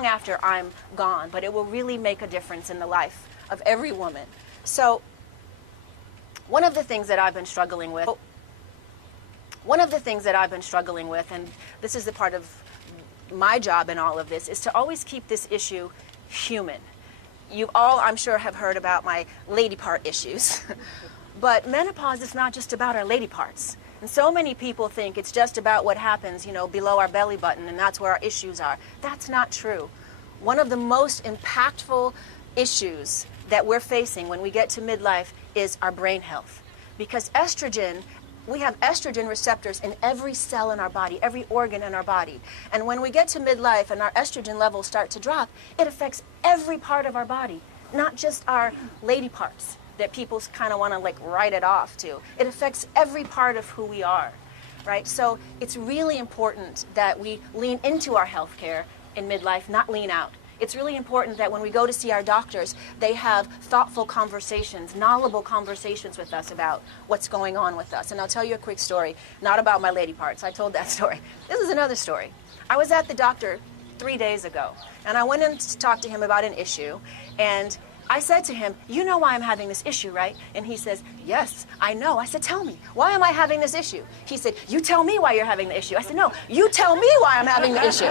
long after I'm gone, but it will really make a difference in the life of every woman. So one of the things that I've been struggling with, and this is the part of my job in all of this, is to always keep this issue human. You all, I'm sure, have heard about my lady part issues, but menopause is not just about our lady parts. And so many people think it's just about what happens, you know, below our belly button, and that's where our issues are. That's not true. One of the most impactful issues that we're facing when we get to midlife is our brain health. Because estrogen, we have estrogen receptors in every cell in our body, every organ in our body. And when we get to midlife and our estrogen levels start to drop, it affects every part of our body, not just our lady parts that people kind of want to like write it off to. It affects every part of who we are, right? So it's really important that we lean into our health care in midlife, not lean out. It's really important that when we go to see our doctors, they have thoughtful conversations, knowledgeable conversations with us about what's going on with us. And I'll tell you a quick story, not about my lady parts. I told that story. This is another story. I was at the doctor 3 days ago, and I went in to talk to him about an issue, and I said to him, you know why I'm having this issue, right? And he says, yes, I know. I said, tell me, why am I having this issue? He said, you tell me why you're having the issue. I said, no, you tell me why I'm having the issue.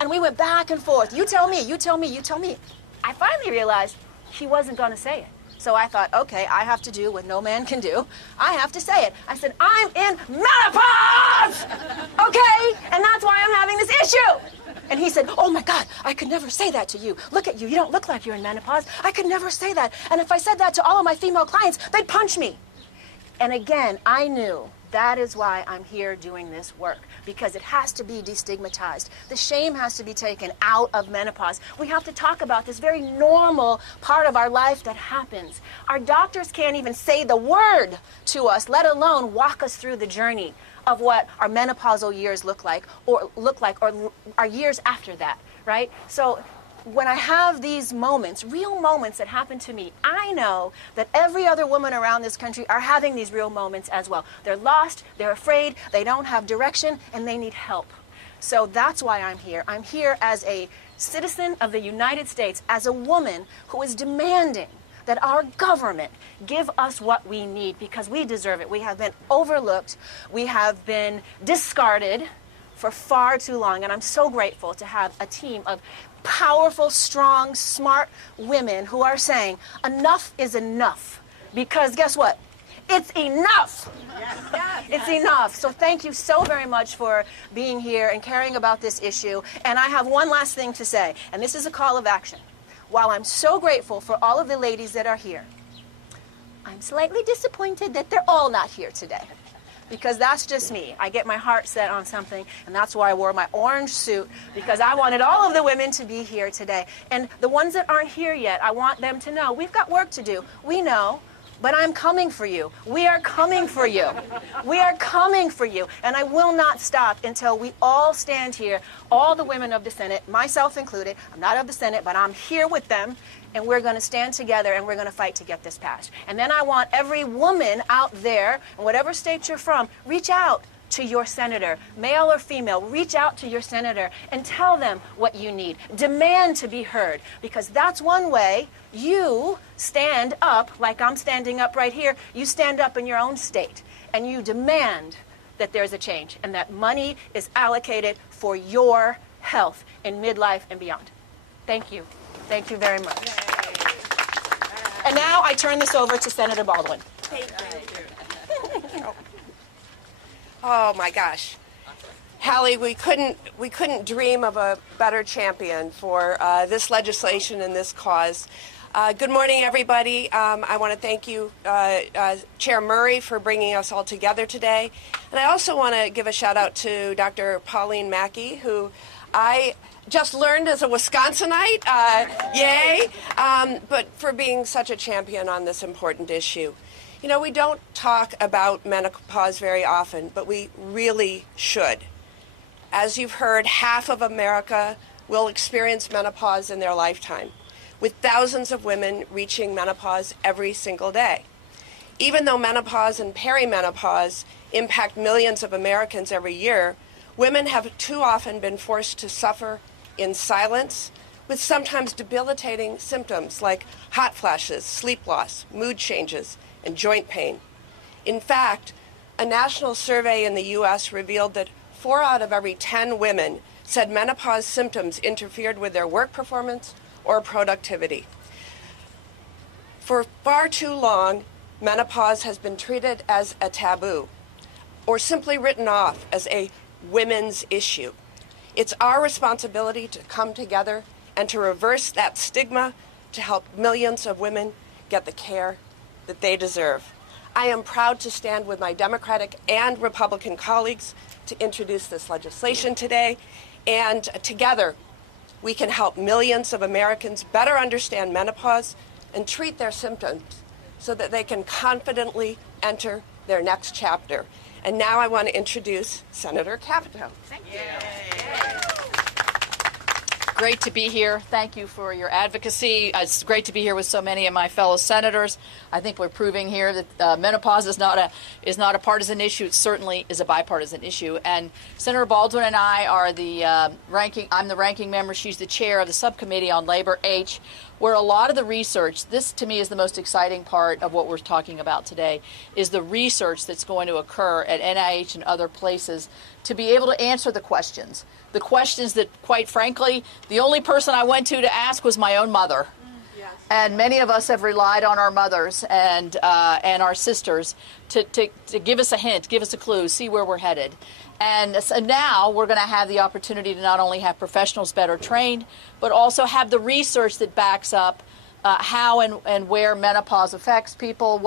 And we went back and forth. You tell me, you tell me, you tell me. I finally realized he wasn't going to say it. So I thought, okay, I have to do what no man can do. I have to say it. I said, I'm in menopause, okay? And that's why I'm having this issue. And he said, oh my God, I could never say that to you. Look at you, you don't look like you're in menopause. I could never say that. And if I said that to all of my female clients, they'd punch me. And again, I knew that is why I'm here doing this work, because it has to be destigmatized. The shame has to be taken out of menopause. We have to talk about this very normal part of our life that happens. Our doctors can't even say the word to us, let alone walk us through the journey of what our menopausal years look like, or our years after that, right? So when I have these moments, real moments that happen to me, I know that every other woman around this country are having these real moments as well. They're lost, they're afraid, they don't have direction, and they need help. So that's why I'm here. I'm here as a citizen of the United States, as a woman who is demanding that our government give us what we need, because we deserve it. We have been overlooked, we have been discarded for far too long, and I'm so grateful to have a team of powerful, strong, smart women who are saying enough is enough, because guess what? It's enough. Yes. It's enough. So thank you so very much for being here and caring about this issue. And I have one last thing to say, and this is a call of action. While I'm so grateful for all of the ladies that are here, I'm slightly disappointed that they're all not here today, because that's just me. I get my heart set on something, and that's why I wore my orange suit, because I wanted all of the women to be here today. And the ones that aren't here yet, I want them to know we've got work to do. We know, but I'm coming for you. We are coming for you. We are coming for you. And I will not stop until we all stand here, all the women of the Senate, myself included. I'm not of the Senate, but I'm here with them. And we're going to stand together and we're going to fight to get this passed. And then I want every woman out there, in whatever state you're from, reach out to your senator, male or female. Reach out to your senator and tell them what you need. Demand to be heard, because that's one way you stand up, like I'm standing up right here. You stand up in your own state and you demand that there's a change and that money is allocated for your health in midlife and beyond. Thank you. Thank you very much. And now I turn this over to Senator Baldwin. Thank you. Oh my gosh. Halle, we couldn't dream of a better champion for this legislation and this cause. Good morning, everybody. I want to thank you, Chair Murray, for bringing us all together today. And I also want to give a shout out to Dr. Pauline Mackey, who I just learned as a Wisconsinite, yay, but for being such a champion on this important issue. You know, we don't talk about menopause very often, but we really should. As you've heard, half of America will experience menopause in their lifetime, with thousands of women reaching menopause every single day. Even though menopause and perimenopause impact millions of Americans every year, women have too often been forced to suffer in silence with sometimes debilitating symptoms like hot flashes, sleep loss, mood changes, and joint pain. In fact, a national survey in the U.S. revealed that 4 out of every 10 women said menopause symptoms interfered with their work performance or productivity. For far too long, menopause has been treated as a taboo or simply written off as a women's issue. It's our responsibility to come together and to reverse that stigma to help millions of women get the care that they deserve. I am proud to stand with my Democratic and Republican colleagues to introduce this legislation today, and together we can help millions of Americans better understand menopause and treat their symptoms so that they can confidently enter their next chapter. And now I want to introduce Senator Capito. Thank you. Great to be here. Thank you for your advocacy. It's great to be here with so many of my fellow senators. I think we're proving here that menopause is not a partisan issue. It certainly is a bipartisan issue. And Senator Baldwin and I are I'm the ranking member. She's the chair of the subcommittee on Labor H, where a lot of the research, this to me is the most exciting part of what we're talking about today, is the research that's going to occur at NIH and other places to be able to answer the questions that, quite frankly, the only person I went to ask was my own mother. Yes. And many of us have relied on our mothers and our sisters to give us a hint, give us a clue, see where we're headed. And so now we're going to have the opportunity to not only have professionals better trained, but also have the research that backs up how and where menopause affects people.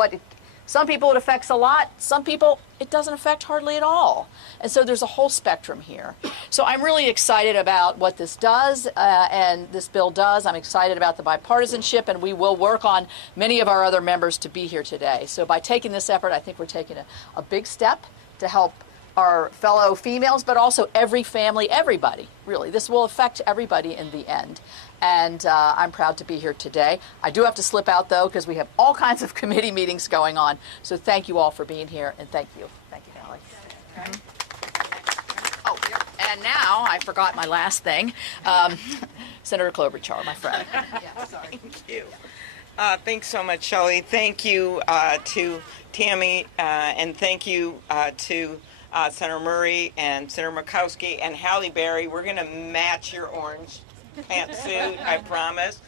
Some people it affects a lot. Some people it doesn't affect hardly at all. And so there's a whole spectrum here. So I'm really excited about what this does and this bill does. I'm excited about the bipartisanship, and we will work on many of our other members to be here today. So by taking this effort, I think we're taking a big step to help our fellow females, but also every family, everybody, really. This will affect everybody in the end. And I'm proud to be here today. I do have to slip out, though, because we have all kinds of committee meetings going on. So thank you all for being here, and thank you. Thank you, Halle. Oh, and now I forgot my last thing. Senator Klobuchar, my friend. Thank you. Thanks so much, Shelley. Thank you to Tammy, and thank you to Senator Murray and Senator Murkowski and Halle Berry. We're going to match your orange pantsuit, I promise.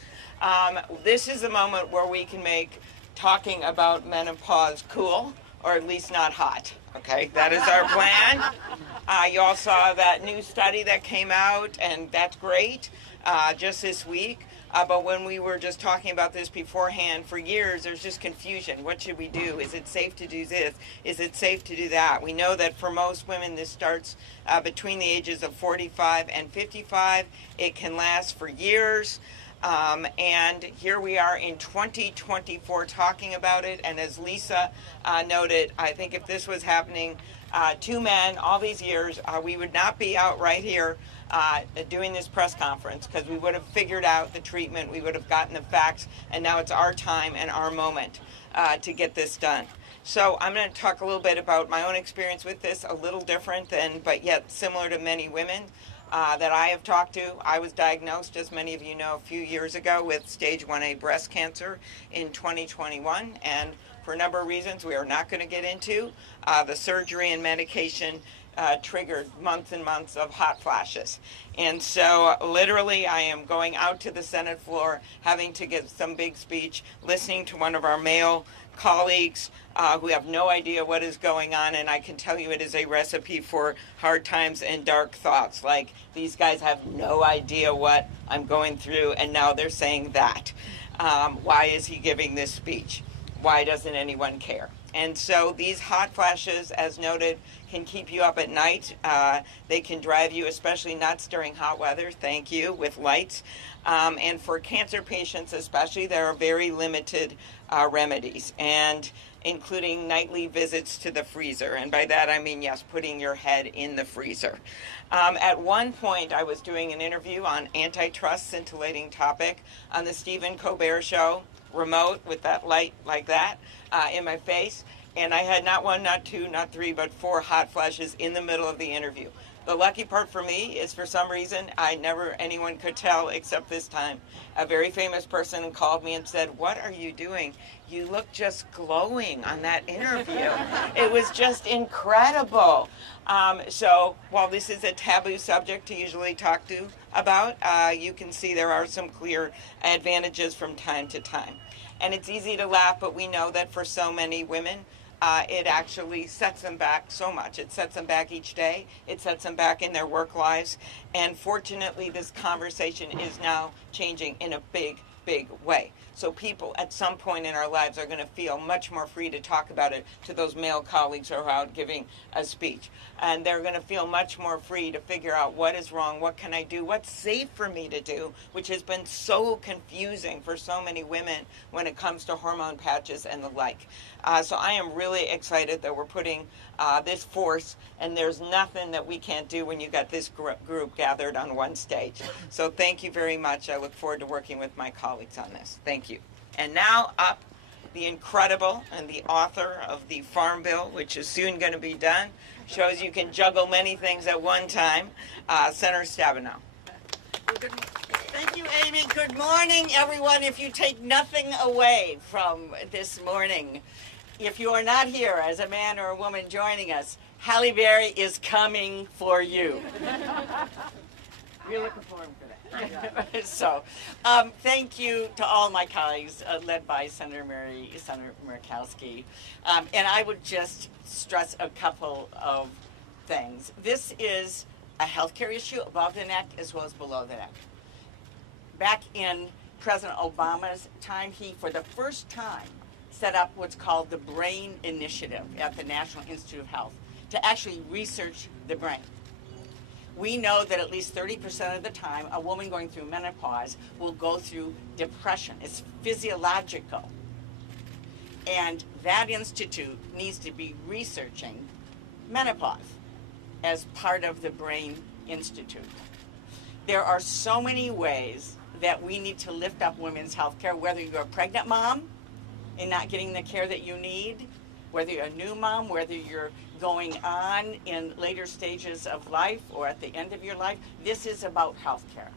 This is a moment where we can make talking about menopause cool, or at least not hot. Okay, that is our plan. You all saw that new study that came out, and that's great, just this week. But when we were just talking about this beforehand, for years there's just confusion. What should we do? Is it safe to do this? Is it safe to do that? We know that for most women this starts between the ages of 45 and 55. It can last for years. And here we are in 2024 talking about it. And as Lisa noted, I think if this was happening to men all these years, we would not be out right here doing this press conference, because we would have figured out the treatment, we would have gotten the facts, and now it's our time and our moment to get this done. So I'm going to talk a little bit about my own experience with this, a little different but yet similar to many women that I have talked to. I was diagnosed, as many of you know, a few years ago with stage 1A breast cancer in 2021, and for a number of reasons we are not going to get into, the surgery and medication triggered months and months of hot flashes. And so literally I am going out to the Senate floor, having to give some big speech, listening to one of our male colleagues who have no idea what is going on, and I can tell you it is a recipe for hard times and dark thoughts. Like, these guys have no idea what I'm going through, and now they're saying that. Why is he giving this speech? Why doesn't anyone care? And so these hot flashes, as noted, can keep you up at night. They can drive you, especially nuts during hot weather, thank you, with lights. And for cancer patients especially, there are very limited remedies, and including nightly visits to the freezer. And by that I mean, yes, putting your head in the freezer. At one point, I was doing an interview on antitrust, scintillating topic, on the Stephen Colbert Show, remote, with that light like that in my face. And I had not one, not two, not three, but 4 hot flashes in the middle of the interview. The lucky part for me is, for some reason, anyone could tell except this time. A very famous person called me and said, "What are you doing? You look just glowing on that interview." It was just incredible. So while this is a taboo subject to usually talk about, you can see there are some clear advantages from time to time. And it's easy to laugh, but we know that for so many women, it actually sets them back so much. It sets them back each day. It sets them back in their work lives. And fortunately, this conversation is now changing in a big, big way. So people at some point in our lives are going to feel much more free to talk about it to those male colleagues who are out giving a speech. And they're going to feel much more free to figure out what is wrong, what can I do, what's safe for me to do, which has been so confusing for so many women when it comes to hormone patches and the like. So I am really excited that we're putting this force, and there's nothing that we can't do when you got this group gathered on one stage. So thank you very much. I look forward to working with my colleagues on this. Thank you. And now up, the incredible and the author of the Farm Bill, which is soon going to be done, shows you can juggle many things at one time, Senator Stabenow. Thank you, Amy. Good morning, everyone. If you take nothing away from this morning, if you are not here as a man or a woman joining us, Halle Berry is coming for you. We're looking forward to that. So, thank you to all my colleagues, led by Senator Murkowski. And I would just stress a couple of things. This is a healthcare issue above the neck as well as below the neck. Back in President Obama's time, he, for the first time, set up what's called the Brain Initiative at the National Institute of Health to actually research the brain. We know that at least 30% of the time, a woman going through menopause will go through depression. It's physiological. And that institute needs to be researching menopause as part of the Brain Institute. There are so many ways that we need to lift up women's health care, whether you're a pregnant mom and not getting the care that you need, whether you're a new mom, whether you're going on in later stages of life or at the end of your life. This is about health care.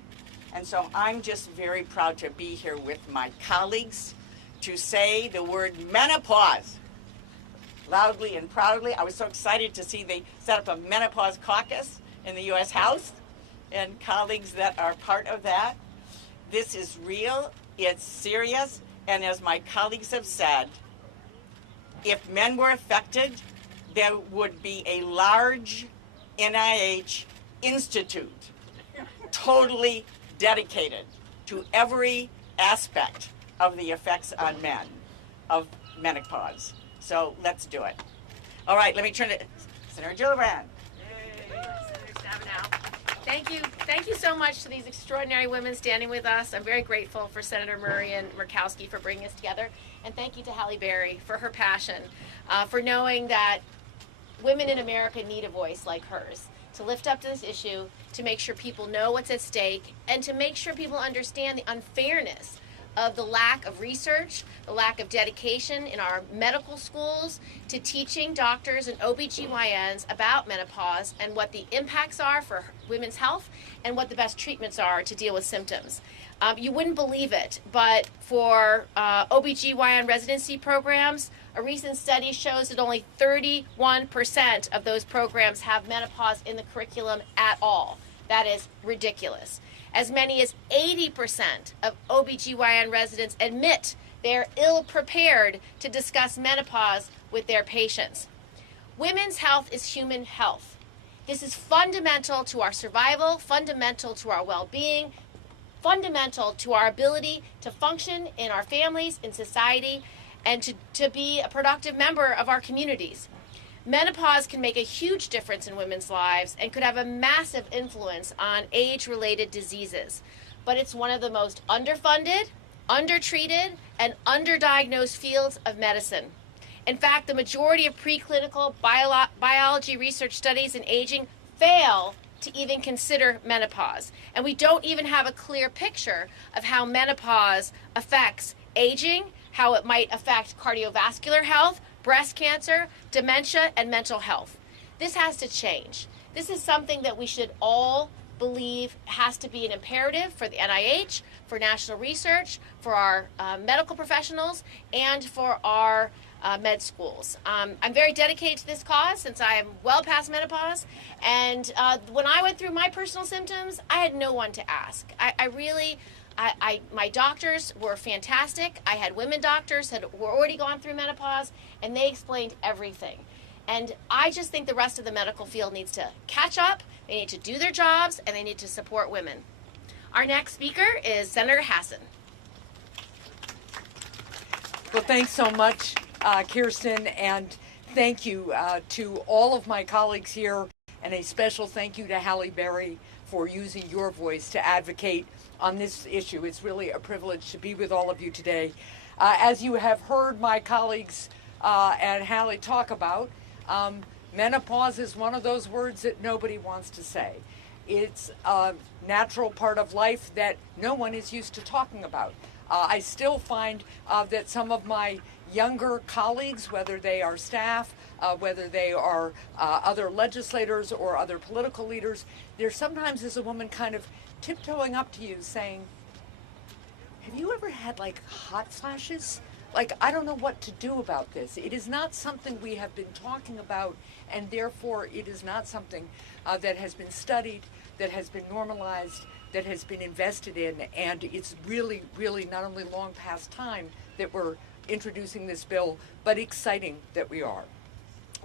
And so I'm just very proud to be here with my colleagues to say the word menopause loudly and proudly. I was so excited to see they set up a menopause caucus in the U.S. House, and colleagues that are part of that. This is real, it's serious, and as my colleagues have said, if men were affected, there would be a large NIH institute totally dedicated to every aspect of the effects on men of menopause. So let's do it. All right, let me turn to Senator Gillibrand. Senator Stabenow. Thank you so much to these extraordinary women standing with us. I'm very grateful for Senator Murray and Murkowski for bringing us together. And thank you to Halle Berry for her passion, for knowing that women in America need a voice like hers to lift up this issue, to make sure people know what's at stake, and to make sure people understand the unfairness of the lack of research, the lack of dedication in our medical schools to teaching doctors and OBGYNs about menopause and what the impacts are for women's health and what the best treatments are to deal with symptoms. You wouldn't believe it, but for OBGYN residency programs, a recent study shows that only 31% of those programs have menopause in the curriculum at all. That is ridiculous. As many as 80% of OBGYN residents admit they're ill-prepared to discuss menopause with their patients. Women's health is human health. This is fundamental to our survival, fundamental to our well-being, fundamental to our ability to function in our families, in society, and to be a productive member of our communities. Menopause can make a huge difference in women's lives and could have a massive influence on age-related diseases. But it's one of the most underfunded, undertreated, and underdiagnosed fields of medicine. In fact, the majority of preclinical biology research studies in aging fail to even consider menopause. And we don't even have a clear picture of how menopause affects aging, how it might affect cardiovascular health, breast cancer, dementia, and mental health. This has to change. This is something that we should all believe has to be an imperative for the NIH, for national research, for our medical professionals, and for our med schools. I'm very dedicated to this cause since I am well past menopause. And when I went through my personal symptoms, I had no one to ask. My doctors were fantastic. I had women doctors that were already gone through menopause, and they explained everything. And I just think the rest of the medical field needs to catch up. They need to do their jobs, and they need to support women. Our next speaker is Senator Hassan. Well, thanks so much, Kirsten, and thank you to all of my colleagues here, and a special thank you to Halle Berry for using your voice to advocate on this issue. It's really a privilege to be with all of you today. As you have heard my colleagues and Halle talk about, menopause is one of those words that nobody wants to say. It's a natural part of life that no one is used to talking about. I still find that some of my younger colleagues, whether they are staff, whether they are other legislators or other political leaders, there sometimes is a woman kind of tiptoeing up to you saying, have you ever had like hot flashes? Like, I don't know what to do about this. It is not something we have been talking about, and therefore it is not something that has been studied, that has been normalized, that has been invested in, and it's really, really not only long past time that we're introducing this bill, but exciting that we are.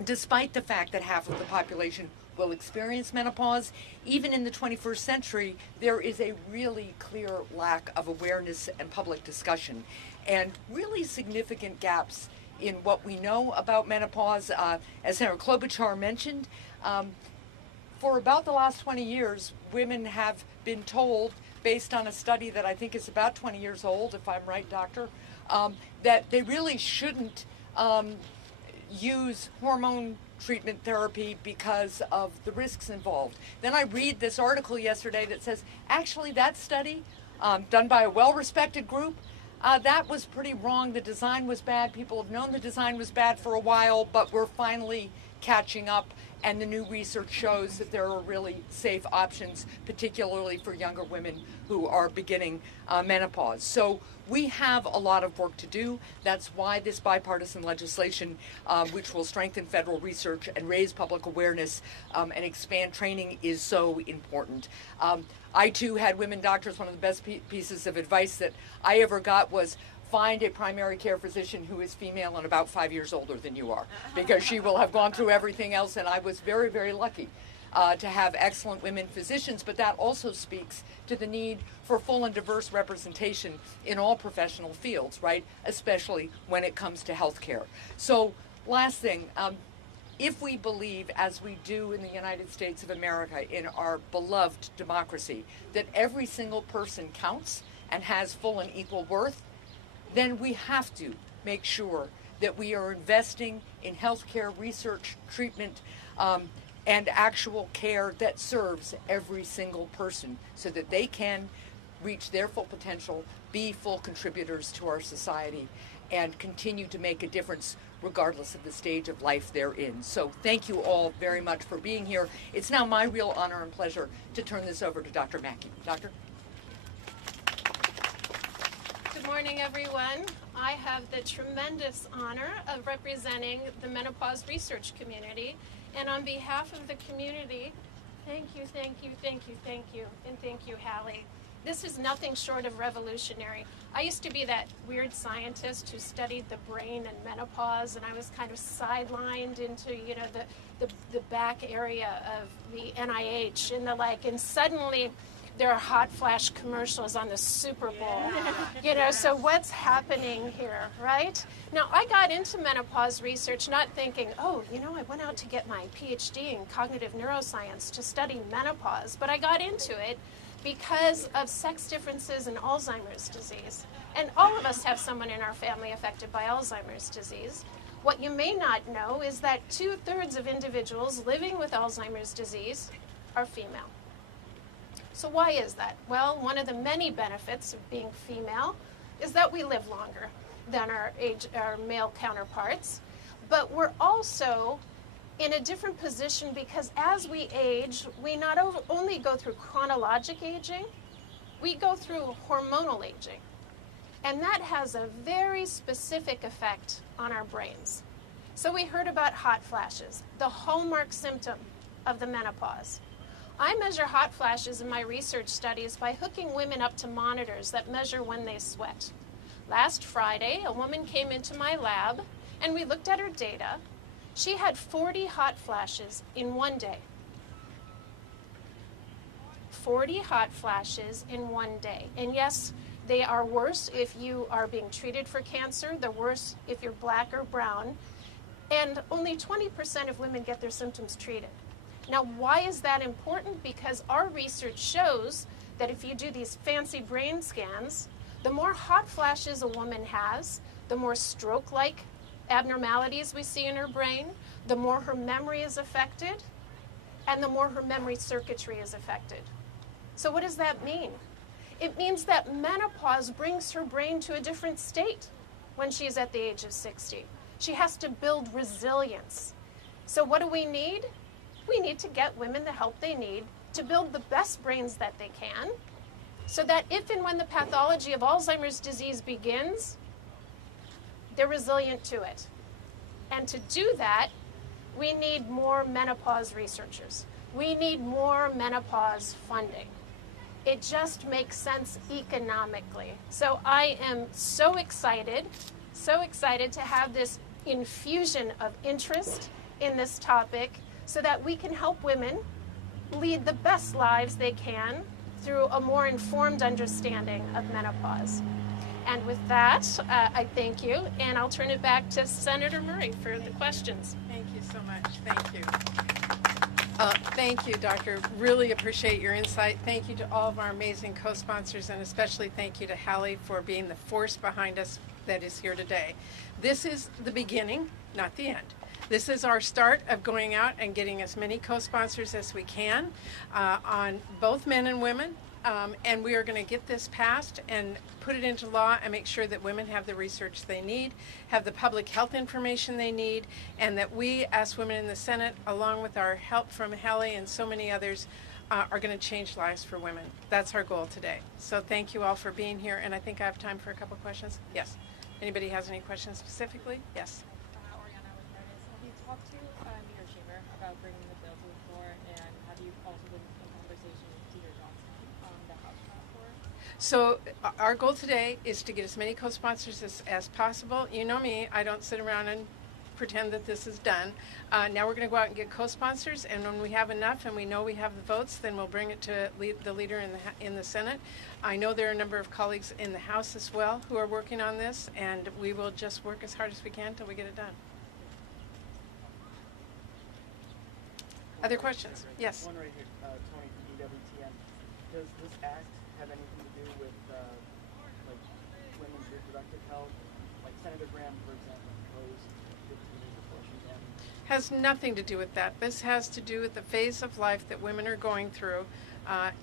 Despite the fact that half of the population will experience menopause, even in the 21st century, there is a really clear lack of awareness and public discussion, and really significant gaps in what we know about menopause. As Senator Klobuchar mentioned, for about the last 20 years, women have been told, based on a study that I think is about 20 years old, if I'm right, doctor, that they really shouldn't use hormone treatment therapy because of the risks involved. Then I read this article yesterday that says, actually that study, done by a well-respected group, that was pretty wrong. The design was bad. People have known the design was bad for a while, but we're finally catching up, and the new research shows that there are really safe options, particularly for younger women who are beginning menopause. So we have a lot of work to do. That's why this bipartisan legislation, which will strengthen federal research and raise public awareness and expand training, is so important. I too had women doctors. One of the best pieces of advice that I ever got was, find a primary care physician who is female and about 5 years older than you are, because she will have gone through everything else. And I was very, very lucky to have excellent women physicians, but that also speaks to the need for full and diverse representation in all professional fields, right? Especially when it comes to healthcare. So last thing, if we believe, as we do in the United States of America, in our beloved democracy, that every single person counts and has full and equal worth, then we have to make sure that we are investing in healthcare research, treatment, and actual care that serves every single person so that they can reach their full potential, be full contributors to our society, and continue to make a difference regardless of the stage of life they're in. So thank you all very much for being here. It's now my real honor and pleasure to turn this over to Dr. Mackey. Doctor? Good morning, everyone. I have the tremendous honor of representing the menopause research community. And on behalf of the community, thank you, thank you, thank you, thank you, and thank you, Halle. This is nothing short of revolutionary. I used to be that weird scientist who studied the brain and menopause, and I was kind of sidelined into, the back area of the NIH and the like, and suddenly there are hot flash commercials on the Super Bowl. So what's happening here, right? Now, I got into menopause research not thinking, I went out to get my PhD in cognitive neuroscience to study menopause, but I got into it because of sex differences in Alzheimer's disease. And all of us have someone in our family affected by Alzheimer's disease. What you may not know is that 2/3 of individuals living with Alzheimer's disease are female. So why is that? Well, one of the many benefits of being female is that we live longer than our male counterparts, but we're also in a different position because as we age, we not only go through chronologic aging, we go through hormonal aging. And that has a very specific effect on our brains. So we heard about hot flashes, the hallmark symptom of the menopause. I measure hot flashes in my research studies by hooking women up to monitors that measure when they sweat. Last Friday, a woman came into my lab and we looked at her data. She had 40 hot flashes in one day. 40 hot flashes in one day. And yes, they are worse if you are being treated for cancer. They're worse if you're black or brown. And only 20% of women get their symptoms treated. Now, why is that important? Because our research shows that if you do these fancy brain scans, the more hot flashes a woman has, the more stroke-like abnormalities we see in her brain, the more her memory is affected, and the more her memory circuitry is affected. So what does that mean? It means that menopause brings her brain to a different state when she's at the age of 60. She has to build resilience. So what do we need? We need to get women the help they need to build the best brains that they can, so that if and when the pathology of Alzheimer's disease begins, they're resilient to it. And to do that, we need more menopause researchers. We need more menopause funding. It just makes sense economically. So I am so excited to have this infusion of interest in this topic so that we can help women lead the best lives they can through a more informed understanding of menopause. And with that, I thank you, and I'll turn it back to Senator Murray for the questions. Thank you so much. Thank you. Thank you, Doctor. Really appreciate your insight. Thank you to all of our amazing co-sponsors, and especially thank you to Halle for being the force behind us that is here today. This is the beginning, not the end. This is our start of going out and getting as many co-sponsors as we can on both men and women. And we are going to get this passed and put it into law and make sure that women have the research they need, have the public health information they need, and that we, as women in the Senate, along with our help from Halle and so many others, are going to change lives for women. That's our goal today. So thank you all for being here. And I think I have time for a couple questions. Yes. Anybody has any questions specifically? Yes. Oriana with Martis. Have you talked to Leader Schumer about bringing the bill to the floor, and have you also been in conversation with Peter Johnson on the House floor? So our goal today is to get as many co-sponsors as possible. You know me, I don't sit around and pretend that this is done. Now we're going to go out and get co-sponsors, and when we have enough and we know we have the votes, then we'll bring it to the leader in the Senate. I know there are a number of colleagues in the House as well who are working on this, and we will just work as hard as we can until we get it done. Other questions? Yes. One right here, Tony from EWTN. Does this act have anything to do with like women's reproductive health? Like Senator Graham, for example, proposed 15 abortion ban. Has nothing to do with that. This has to do with the phase of life that women are going through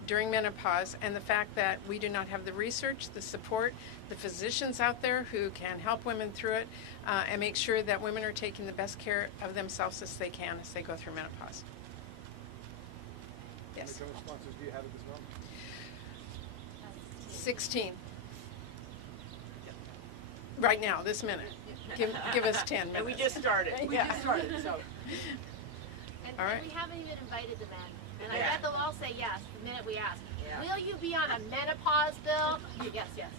during menopause, and the fact that we do not have the research, the support, the physicians out there who can help women through it and make sure that women are taking the best care of themselves as they can as they go through menopause. Yes. How many sponsors do you have at this moment? 16. Right now, this minute. Give us 10 minutes. And we just started. We just started, so. And All right. we haven't even invited the men. And I Yeah. bet they'll all say yes the minute we ask. Yeah. Will you be on a menopause bill? Yes, yes.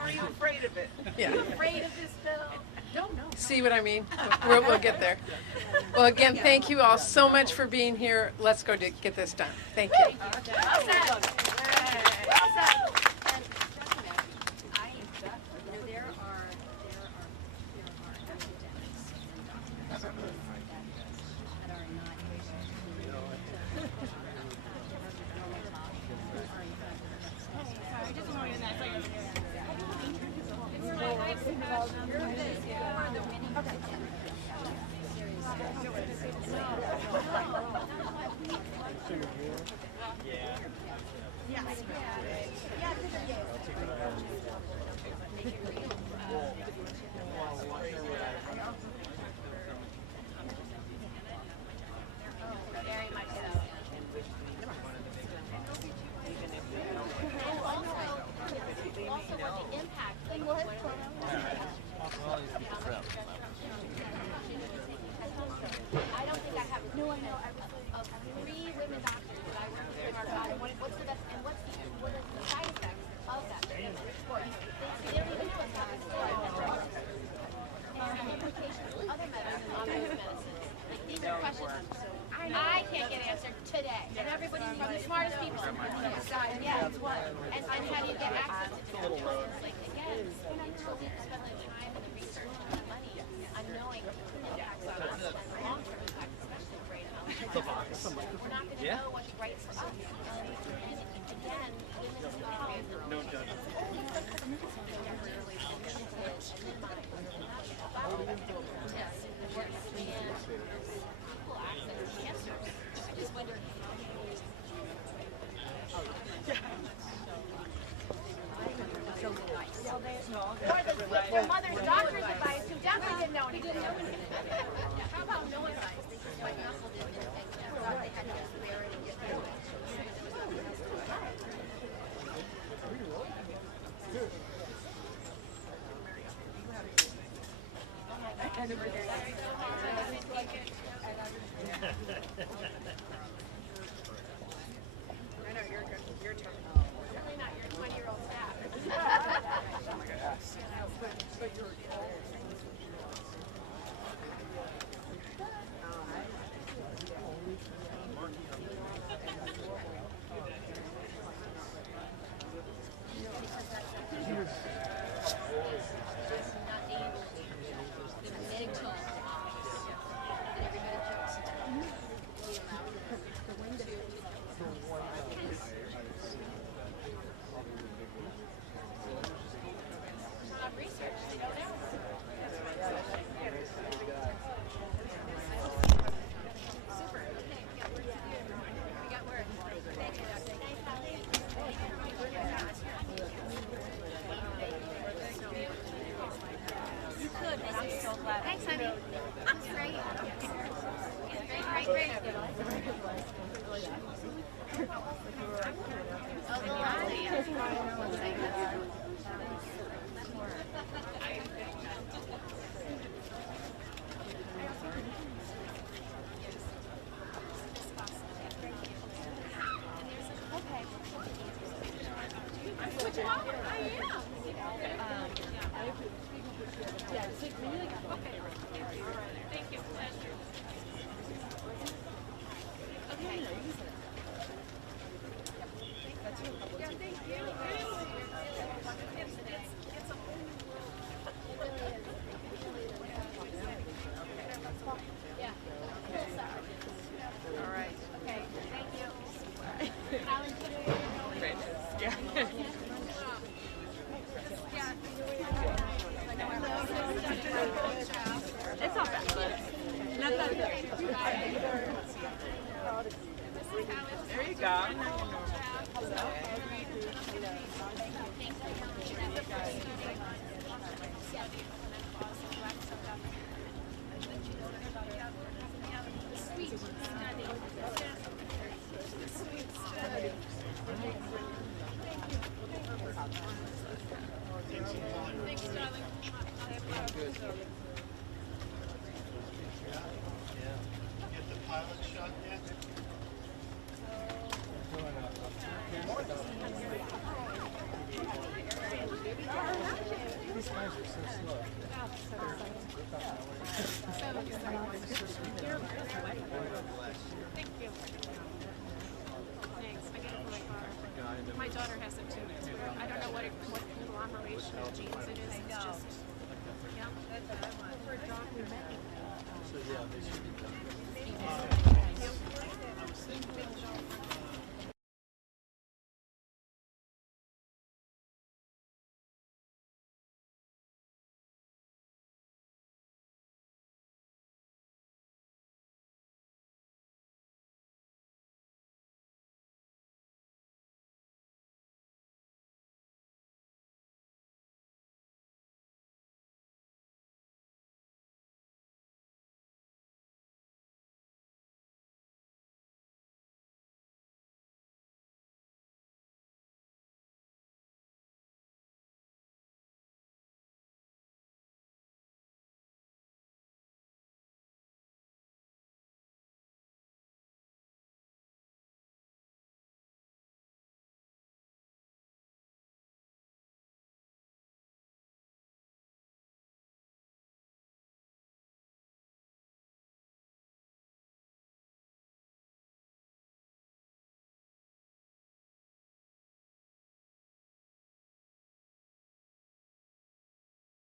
Are you afraid of it? Yeah. Are you afraid of this bill? Don't know. See what I mean? We'll get there. Well, again, thank you all so much for being here. Let's go get this done. Thank you. Well said. Well said. There are academics and doctors that are not Yeah, it's what? And how do you get access to different resources? Like, again, and I know we spend the time and the research and the money on knowing the impacts on us and long-term impacts, especially brain health. We're not going to know what's right for us. And again, women's health. No judgment. Or your mother's doctor's advice, who definitely didn't know anything. How about no advice? They just like knuckled it and thought they had to bear it and get through it. I know, you're good. Your turn. Really not your 20-year-old staff. Thanks, honey. Great. Great. My daughter has it too. I don't know what conglomeration of genes it is. It's just, yeah.